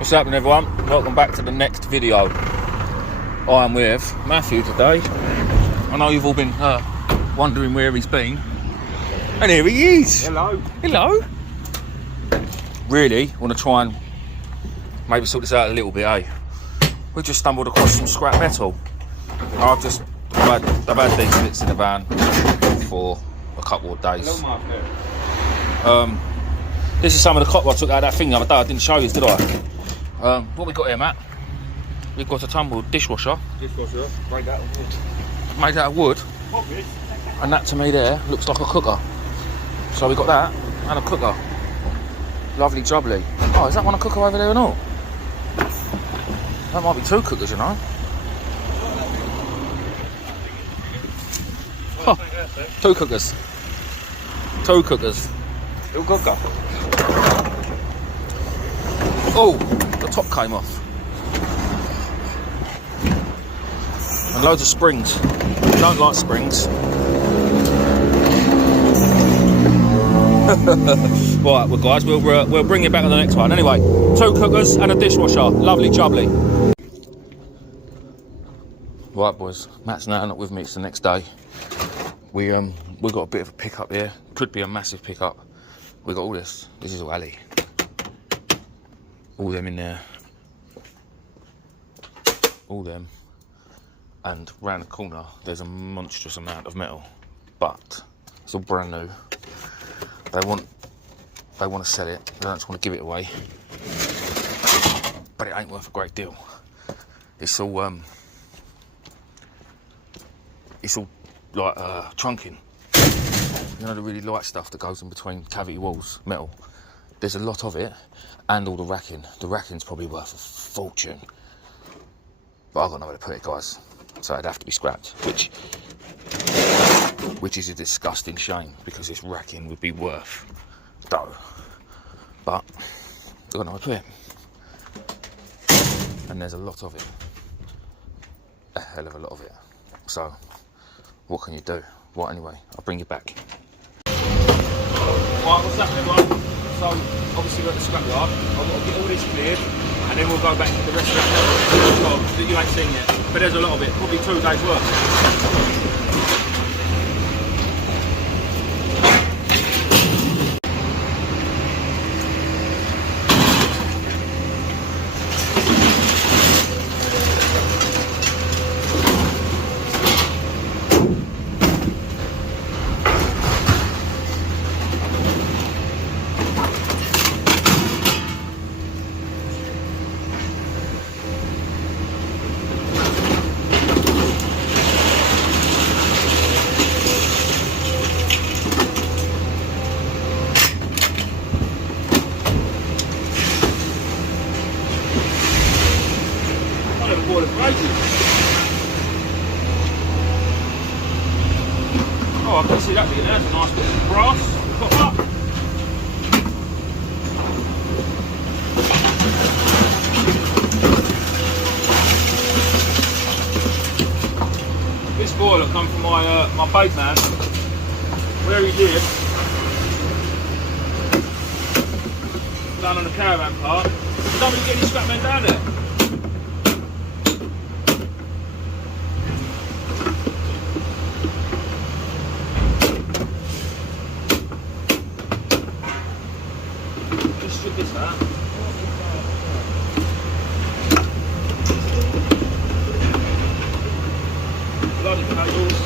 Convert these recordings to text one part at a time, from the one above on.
What's happening, everyone? Welcome back to the next video. I am with Matthew today. I know you've all been wondering where he's been, and here he is. Hello. Really want to try and maybe sort this out a little bit, eh? We just stumbled across some scrap metal. I've had these bits in the van for a couple of days. This is some of the copper I took out of that thing the other day. I didn't show you, did I? What we got here, Matt? We've got a tumbled dishwasher. Made out of wood. Made out of wood? Obvious. And that to me there looks like a cooker. So we got that and a cooker. Lovely jubbly. Oh, is that one a cooker over there or not? That might be two cookers, you know. Huh. Two cookers. Two cookers. Little cooker. Oh, the top came off. And loads of springs. Don't like springs. Right, well guys, we'll bring you back on the next one. Anyway, two cookers and a dishwasher. Lovely jubbly. Right boys, Matt's now not with me, it's the next day. We've got a bit of a pickup here. Could be a massive pickup. We got all this. This is all alley. All them in there. All them. And round the corner there's a monstrous amount of metal. But it's all brand new. They want to sell it. They don't just want to give it away. But it ain't worth a great deal. It's all like trunking. You know, the really light stuff that goes in between cavity walls, metal. There's a lot of it, and all the racking. The racking's probably worth a fortune. But I've got nowhere to put it, guys. So it'd have to be scrapped, which is a disgusting shame, because this racking would be worth dough. But I've got nowhere to put it. And there's a lot of it. A hell of a lot of it. So, what can you do? Well, anyway, I'll bring you back. Right, what's happening, everyone? So, obviously we're at the scrapyard. I've got to get all this cleared, and then we'll go back to the rest of that job that you ain't seen yet. But there's a lot of it, probably 2 days worth. Oh, I can see that being there. That's a nice bit of brass. Got that. This boiler come from my bait man, where he lived, down on the caravan park. Don't really get any scrap men down there. This out. Bloody cables.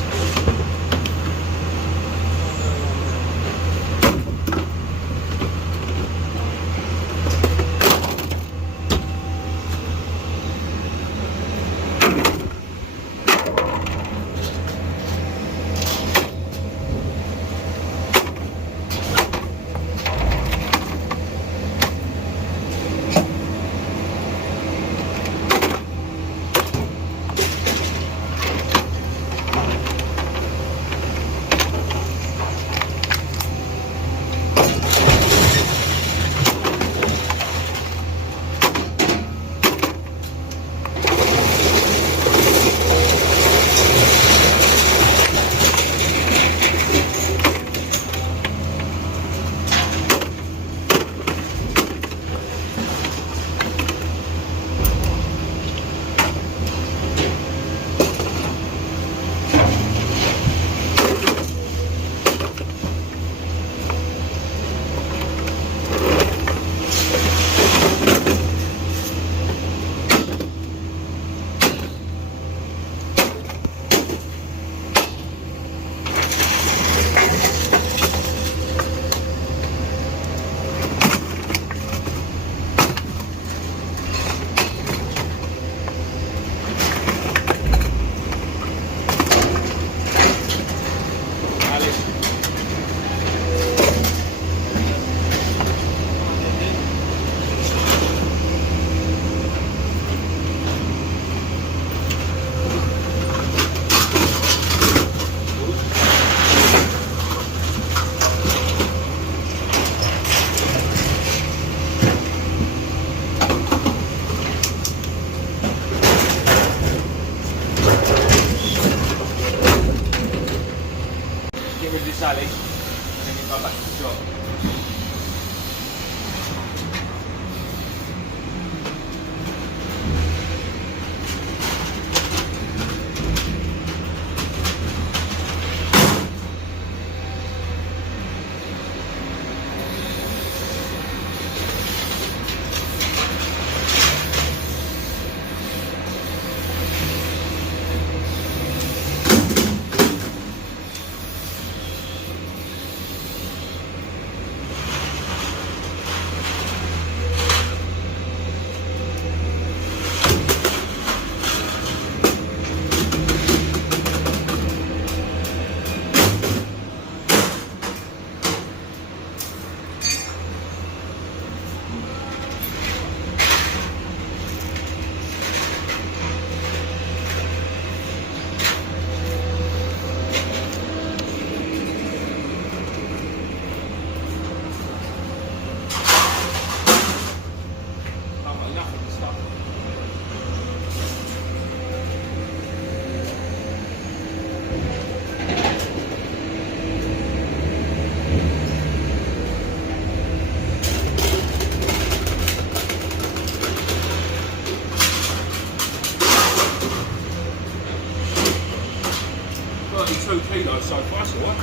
so far, that's alright.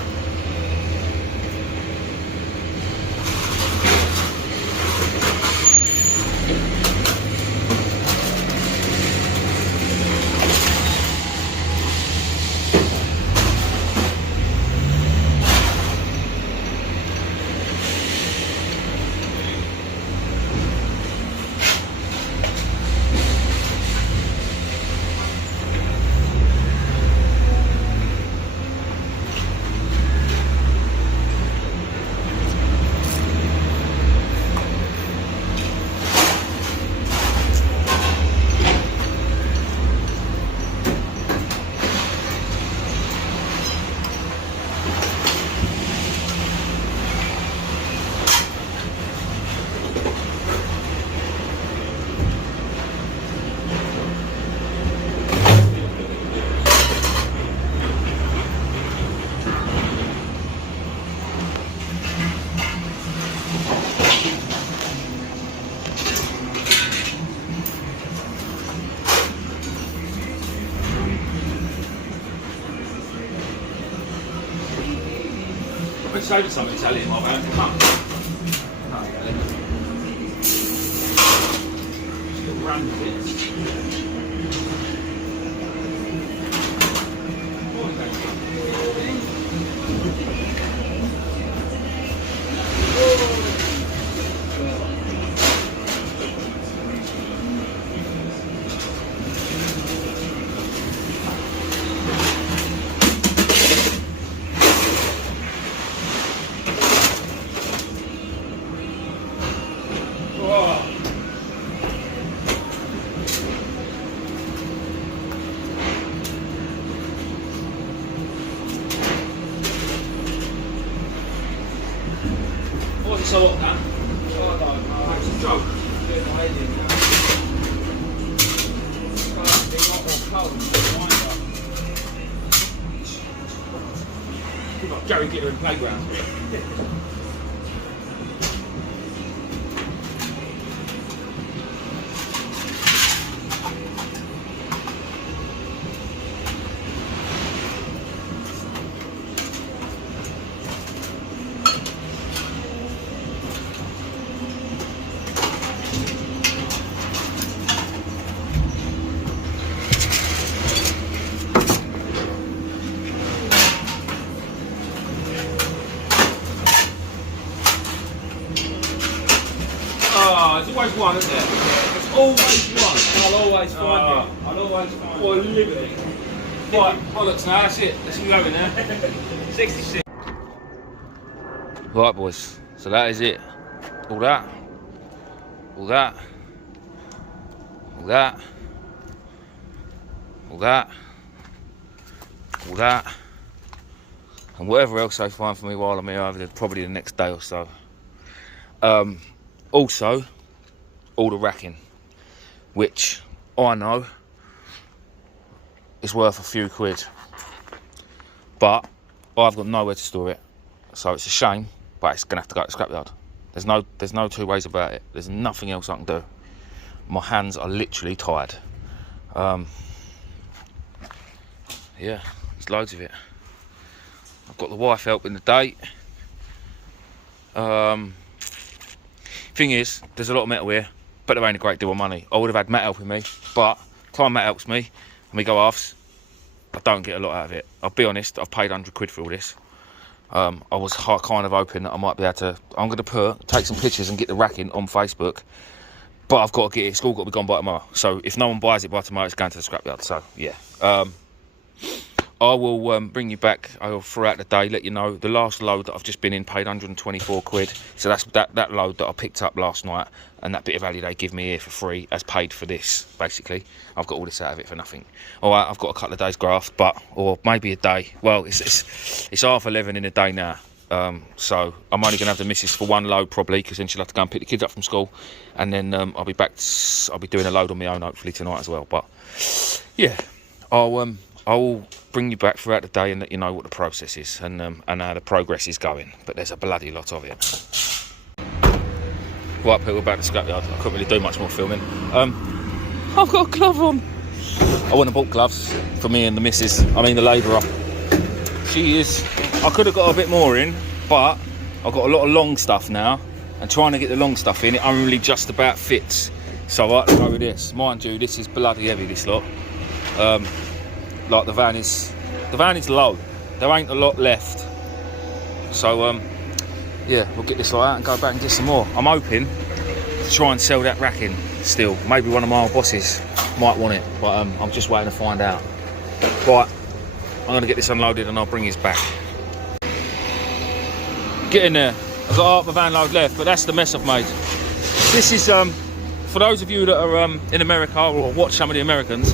I've been saving some Italian while I'm come. Still random bits. So what, man? It's a joke. We've got Gary Glitter in Playground. There's always one, isn't there? There's always one. I'll always find you. I'll always find you. Boy, liberty. Right, bollocks now, that's it. Let's go in there. 66. Right, boys. So that is it. All that. All that. All that. All that. All that. And whatever else they find for me while I'm here over there, probably the next day or so. Also, all the racking, which I know is worth a few quid, but I've got nowhere to store it, so it's a shame, but it's gonna have to go to the scrapyard. There's no two ways about it. There's nothing else I can do. My hands are literally tired. Yeah, there's loads of it. I've got the wife helping the date. Thing is, there's a lot of metal here, but there ain't a great deal of money. I would have had Matt helping me, but time Matt helps me, and we go halves, I don't get a lot out of it. I'll be honest, I've paid 100 quid for all this. I was kind of hoping that I might be able to, I'm going to take some pictures and get the racking on Facebook, but I've got to get it, it's all got to be gone by tomorrow. So if no one buys it by tomorrow, it's going to the scrapyard, so yeah. I will bring you back throughout the day, let you know. The last load that I've just been in paid 124 quid. So that's that load that I picked up last night, and that bit of value they give me here for free as paid for this, basically. I've got all this out of it for nothing. All right, I've got a couple of days graft, or maybe a day. Well, it's 11:30 in a day now. So I'm only going to have the missus for one load probably, because then she'll have to go and pick the kids up from school. And then I'll be back, I'll be doing a load on my own hopefully tonight as well. But yeah, I'll bring you back throughout the day and let you know what the process is and how the progress is going. But there's a bloody lot of it. Right, people, we're back to the scrapyard. I couldn't really do much more filming. I've got a glove on. I went and bought gloves for me and the missus. I mean the labourer. She is. I could have got a bit more in, but I've got a lot of long stuff now, and trying to get the long stuff in, it only just about fits. So I have to go with this. Mind you, this is bloody heavy, this lot. Like the van is low. There ain't a lot left. So yeah, we'll get this lot out and go back and get some more. I'm hoping to try and sell that racking still. Maybe one of my old bosses might want it, but I'm just waiting to find out. Right, I'm going to get this unloaded and I'll bring his back. Get in there. I've got half the van load left, but that's the mess I've made. This is, for those of you that are in America or watch some of the Americans,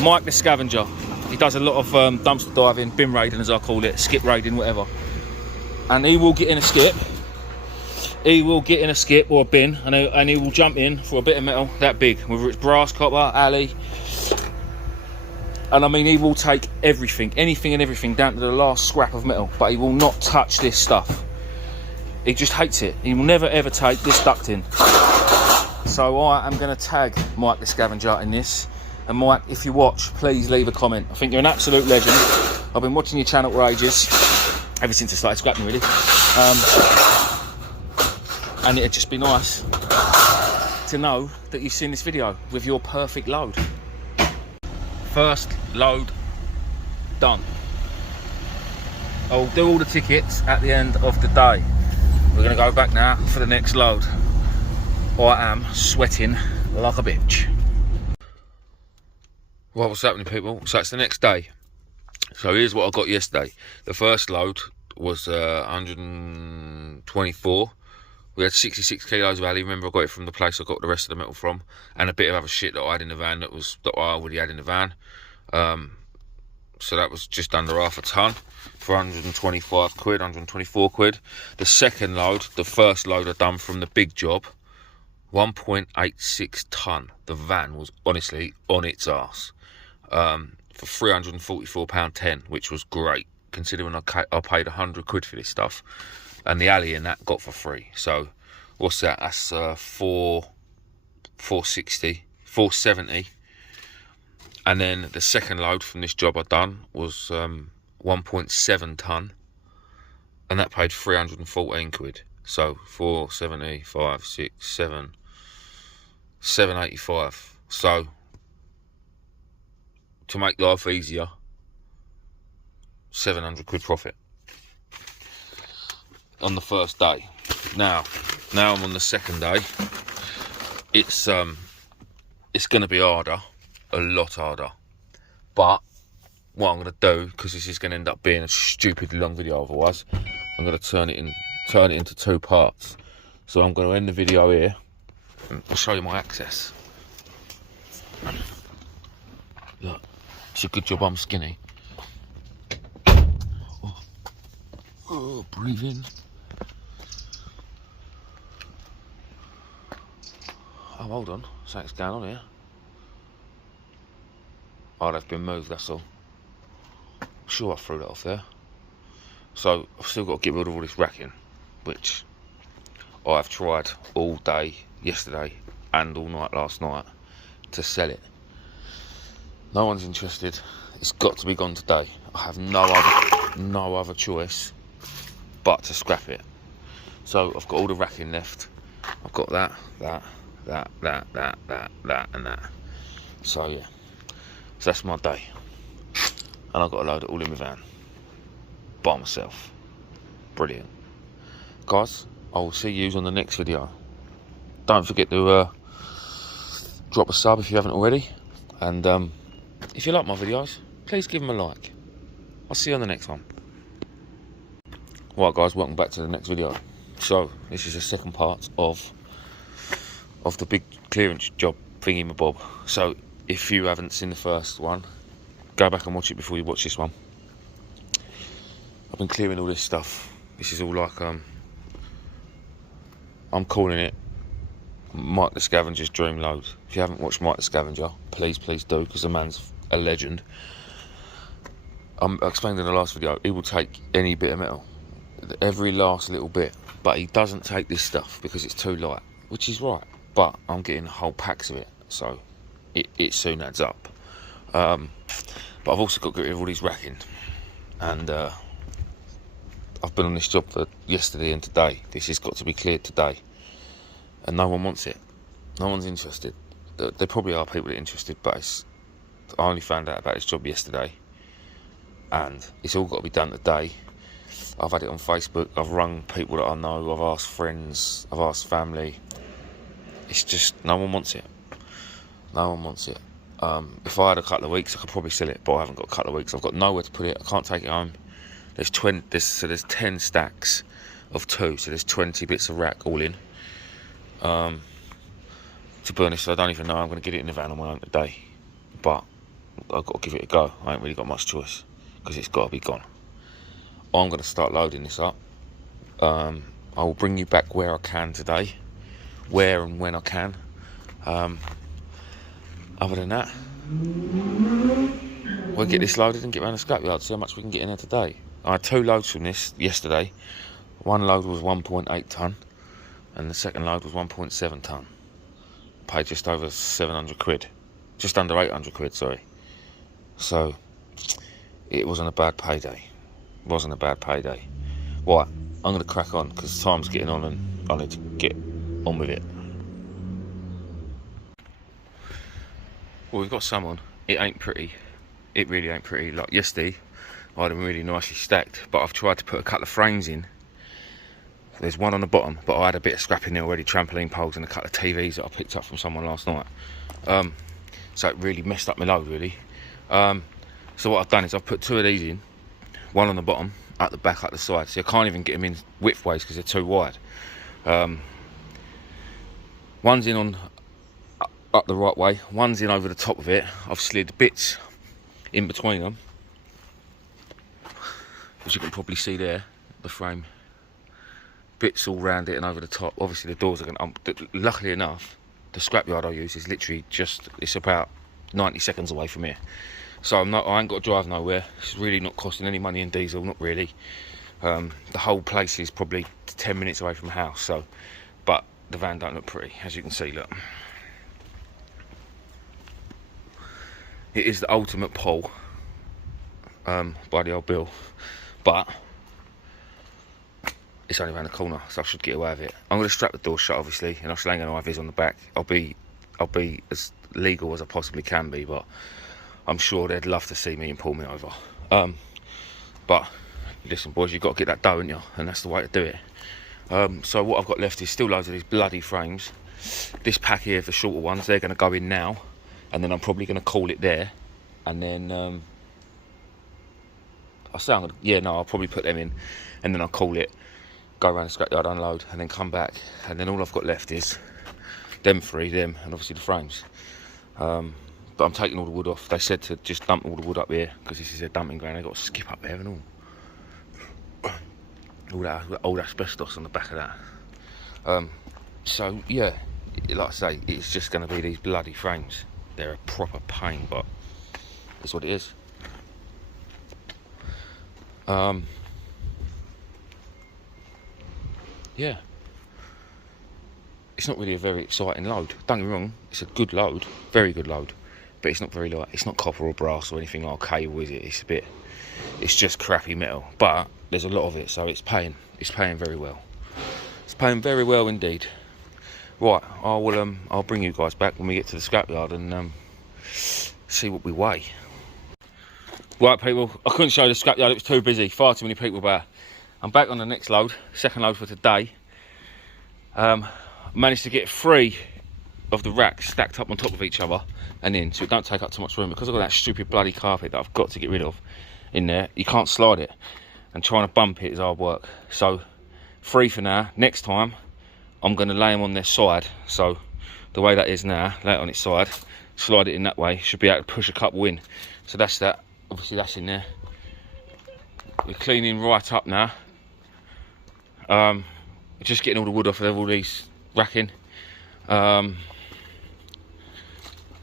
Mike the Scavenger. He does a lot of dumpster diving, bin raiding as I call it, skip raiding, whatever. And he will get in a skip. He will get in a skip or a bin, and he will jump in for a bit of metal that big, whether it's brass, copper, alley. And I mean, he will take everything, anything and everything, down to the last scrap of metal, but he will not touch this stuff. He just hates it. He will never ever take this ducting. So I am going to tag Mike the Scavenger in this. And Mike, if you watch, please leave a comment. I think you're an absolute legend. I've been watching your channel for ages, ever since I started scrapping, really. And it'd just be nice to know that you've seen this video with your perfect load. First load done. I'll do all the tickets at the end of the day. We're going to go back now for the next load. I am sweating like a bitch. Well, what's happening, people? So it's the next day. So here's what I got yesterday. The first load was 124. We had 66 kilos of alley. Remember, I got it from the place I got the rest of the metal from, and a bit of other shit that I had in the van that I already had in the van. So that was just under half a ton for 125 quid, 124 quid. The second load, the first load I done from the big job, 1.86 ton. The van was honestly on its arse for £344.10, which was great considering I paid 100 quid for this stuff, and the alley in that got for free. So what's that? That's 470. And then the second load from this job I done was 1.7 ton, and that paid 314 quid. So 470, 5, 6, 7, 785. So to make life easier, 700 quid profit on the first day. Now I'm on the second day. It's going to be harder, a lot harder. But what I'm going to do, because this is going to end up being a stupidly long video otherwise, I'm going to turn it into two parts. So I'm going to end the video here and I'll show you my access. Look, it's a good job I'm skinny. Oh, breathe in. Oh, hold on, something's going on here. Oh, they've been moved, that's all. Sure, I threw that off there. So I've still got to get rid of all this racking, which I've tried all day yesterday and all night last night to sell it. No one's interested. It's got to be gone today. I have no other choice but to scrap it. So I've got all the racking left. I've got that, and that. So yeah, so that's my day. And I've got to load it all in my van by myself. Brilliant. Guys, I will see you on the next video. Don't forget to drop a sub if you haven't already. And if you like my videos, please give them a like. I'll see you on the next one. Right guys, welcome back to the next video. So, this is the second part of the big clearance job thingy-mabob. So, if you haven't seen the first one, go back and watch it before you watch this one. I've been clearing all this stuff. This is all like, I'm calling it Mike the Scavenger's dream load. If you haven't watched Mike the Scavenger, please do, because the man's a legend. I explained in the last video, he will take any bit of metal, every last little bit, but he doesn't take this stuff because it's too light, which is right. But I'm getting whole packs of it, so it soon adds up. But I've also got to get rid of all these racking. and I've been on this job for yesterday and today. This has got to be cleared today, and no one wants it. No one's interested. There probably are people that are interested, but I only found out about this job yesterday, and it's all got to be done today. I've had it on Facebook, I've rung people that I know, I've asked friends, I've asked family. It's just, no one wants it. No one wants it. If I had a couple of weeks, I could probably sell it, but I haven't got a couple of weeks. I've got nowhere to put it. I can't take it home. There's 10 stacks of 2, so there's 20 bits of rack all in. To be honest, I don't even know how I'm going to get it in the van on my own today, but I've got to give it a go. I ain't really got much choice, because it's got to be gone. I'm going to start loading this up. I will bring you back where I can today, where and when I can. Other than that, we'll get this loaded and get around the scrapyard, see how much we can get in there today. I had 2 loads from this yesterday. One load was 1.8 tonne, and the second load was 1.7 tonne. Paid just over 700 quid. Just under 800 quid, sorry. So, it wasn't a bad payday. Wasn't a bad payday. Right, I'm going to crack on, because time's getting on and I need to get on with it. Well, we've got some on. It ain't pretty. It really ain't pretty. Like yesterday, I had them really nicely stacked, but I've tried to put a couple of frames in. There's one on the bottom, but I had a bit of scrap in there already, trampoline poles and a couple of TVs that I picked up from someone last night. So it really messed up my load, really. So what I've done is I've put 2 of these in, one on the bottom, at the back, at the side. So I can't even get them in widthways because they're too wide. One's in on up the right way, one's in over the top of it. I've slid bits in between them, as you can probably see there, the frame. Bits all round it and over the top. Obviously the doors are going to, luckily enough, the scrapyard I use is literally just, it's about 90 seconds away from here. So I ain't got to drive nowhere. It's really not costing any money in diesel, not really. The whole place is probably 10 minutes away from the house, so, but the van don't look pretty, as you can see, look. It is the ultimate pull by the old Bill, but it's only around the corner, so I should get away with it. I'm going to strap the door shut, obviously, and I'll slang an IVs on the back. I'll be as legal as I possibly can be, but I'm sure they'd love to see me and pull me over. But listen, boys, you've got to get that dough, haven't you? And that's the way to do it. So what I've got left is still loads of these bloody frames. This pack here for shorter ones, they're going to go in now, and then I'm probably going to call it there, and then I'll probably put them in, and then I'll call it, go around the scrapyard, unload, and then come back, and then all I've got left is them 3, them, and obviously the frames. But I'm taking all the wood off. They said to just dump all the wood up here, because this is their dumping ground. They've got to skip up there and all that old asbestos on the back of that. So yeah, like I say, it's just going to be these bloody frames. They're a proper pain, but it's what it is. Yeah, it's not really a very exciting load. Don't get me wrong, it's a good load, very good load, but it's not very light. It's not copper or brass or anything like cable, is it? It's just crappy metal, but there's a lot of it, so it's paying very well. It's paying very well indeed. Right, I'll bring you guys back when we get to the scrapyard and see what we weigh. Right, people, I couldn't show the scrapyard, it was too busy, far too many people about. I'm back on the next load, second load for today. Managed to get 3 of the racks stacked up on top of each other and in, so it don't take up too much room. Because I've got that stupid bloody carpet that I've got to get rid of in there, you can't slide it, and trying to bump it is hard work. So 3 for now. Next time I'm going to lay them on their side, so the way that is now, lay it on its side, slide it in that way, should be able to push a couple in. So that's that, obviously that's in there. We're cleaning right up now. Just getting all the wood off of all these racking, and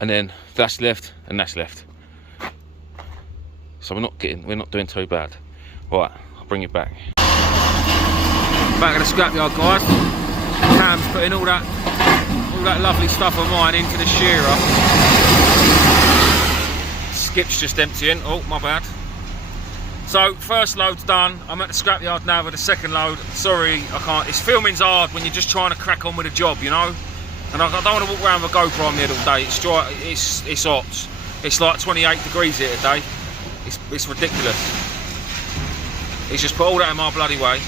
then that's left and that's left. So we're not doing too bad. Right, I'll bring it back. Back at the scrapyard, guys. Cam's putting all that lovely stuff of mine into the shearer. Skip's just emptying. Oh, my bad. So first load's done. I'm at the scrapyard now with the second load. Sorry, I can't. It's filming's hard when you're just trying to crack on with a job, you know. And I don't want to walk around with a GoPro on me all day. It's dry. It's hot. It's like 28 degrees here today. It's ridiculous. He's just put all that in my bloody way.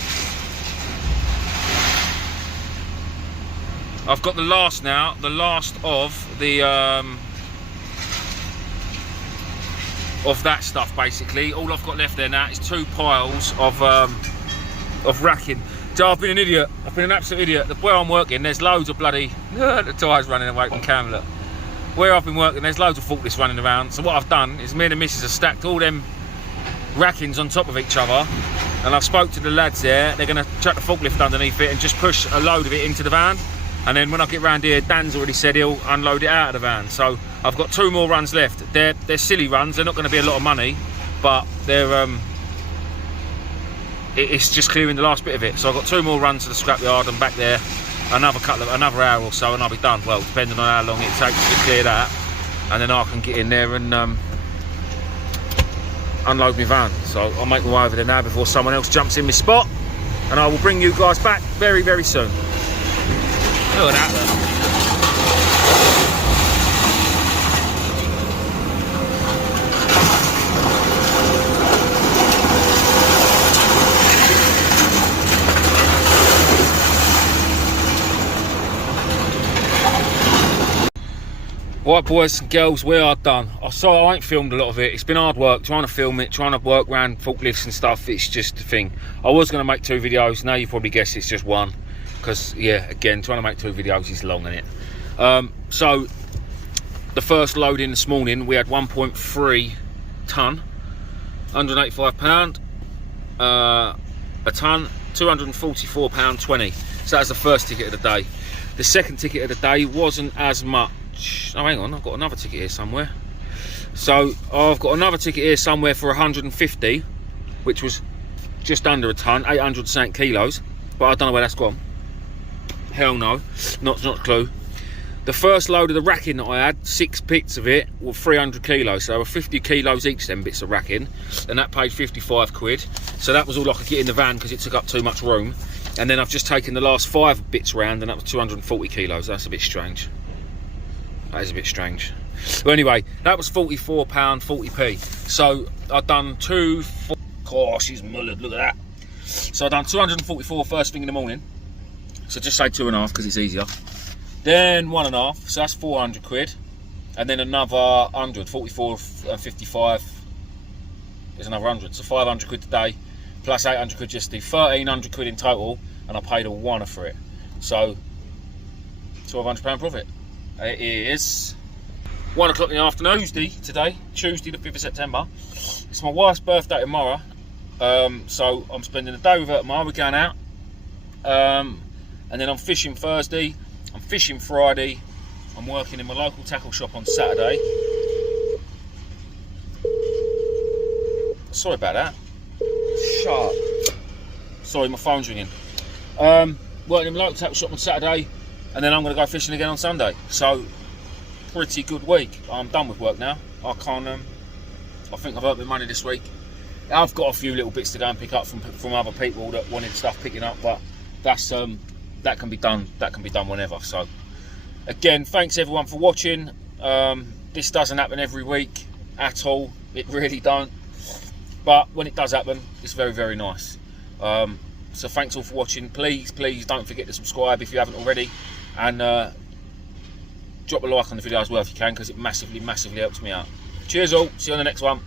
I've got the last now. The last of the of that stuff basically. All I've got left there now is 2 piles of racking. So I've been an idiot. I've been an absolute idiot. Where I'm working, there's loads of bloody the tyres running away from camera. Where I've been working, there's loads of forklifts running around. So what I've done is me and the missus have stacked all them rackings on top of each other, and I've spoke to the lads there. They're going to chuck the forklift underneath it and just push a load of it into the van. And then when I get round here, Dan's already said he'll unload it out of the van. So I've got 2 more runs left. They're silly runs. They're not going to be a lot of money, but they're it's just clearing the last bit of it. So I've got 2 more runs to the scrapyard and back there, another hour or so, and I'll be done. Well, depending on how long it takes to clear that, and then I can get in there and unload my van. So I'll make my way over there now before someone else jumps in my spot, and I will bring you guys back very, very soon. Look at that. Right boys and girls, we are done. I ain't filmed a lot of it. It's been hard work trying to film it, trying to work around forklifts and stuff. It's just a thing. I was going to make 2 videos. Now you probably guessed it's just 1. Because, yeah, again, trying to make 2 videos is long, isn't it? So, the first load in this morning, we had 1.3 tonne, 185 pound, a tonne, 244 pound 20. So that's the first ticket of the day. The second ticket of the day wasn't as much. Oh, hang on, I've got another ticket here somewhere. So I've got another ticket here somewhere for 150, which was just under a tonne, 800 something kilos, but I don't know where that's gone. Hell no, not a clue. The first load of the racking that I had, 6 bits of it, were 300 kilos, so they were 50 kilos each, them bits of racking, and that paid 55 quid. So that was all I could get in the van because it took up too much room. And then I've just taken the last 5 bits round, and that was 240 kilos. That's a bit strange. That is a bit strange. Well, anyway, that was £44, 40p. So I've done oh, she's mullered, look at that. So I've done 244 first thing in the morning. So just say 2.5 because it's easier. Then 1.5, so that's 400 quid. And then another 100, 44 and 55 is another 100. So 500 quid today, plus 800 quid yesterday, 1,300 quid in total, and I paid a £1 for it. So £1,200 profit. It is 1 o'clock in the afternoon, Tuesday the 5th of September. It's my wife's birthday tomorrow, so I'm spending the day with her tomorrow. We're going out, and then I'm fishing Thursday, I'm fishing Friday, I'm working in my local tackle shop on Saturday. Sorry about that. Shut up. Sorry, my phone's ringing. Working in my local tackle shop on Saturday, and then I'm going to go fishing again on Sunday. So, pretty good week. I'm done with work now. I think I've earned my money this week. I've got a few little bits to go and pick up from other people that wanted stuff picking up, but that's that can be done. That can be done whenever. So, again, thanks everyone for watching. This doesn't happen every week at all. It really don't. But when it does happen, it's very, very nice. So thanks all for watching. Please don't forget to subscribe if you haven't already, and drop a like on the video as well if you can, because it massively helps me out. Cheers all, see you on the next one.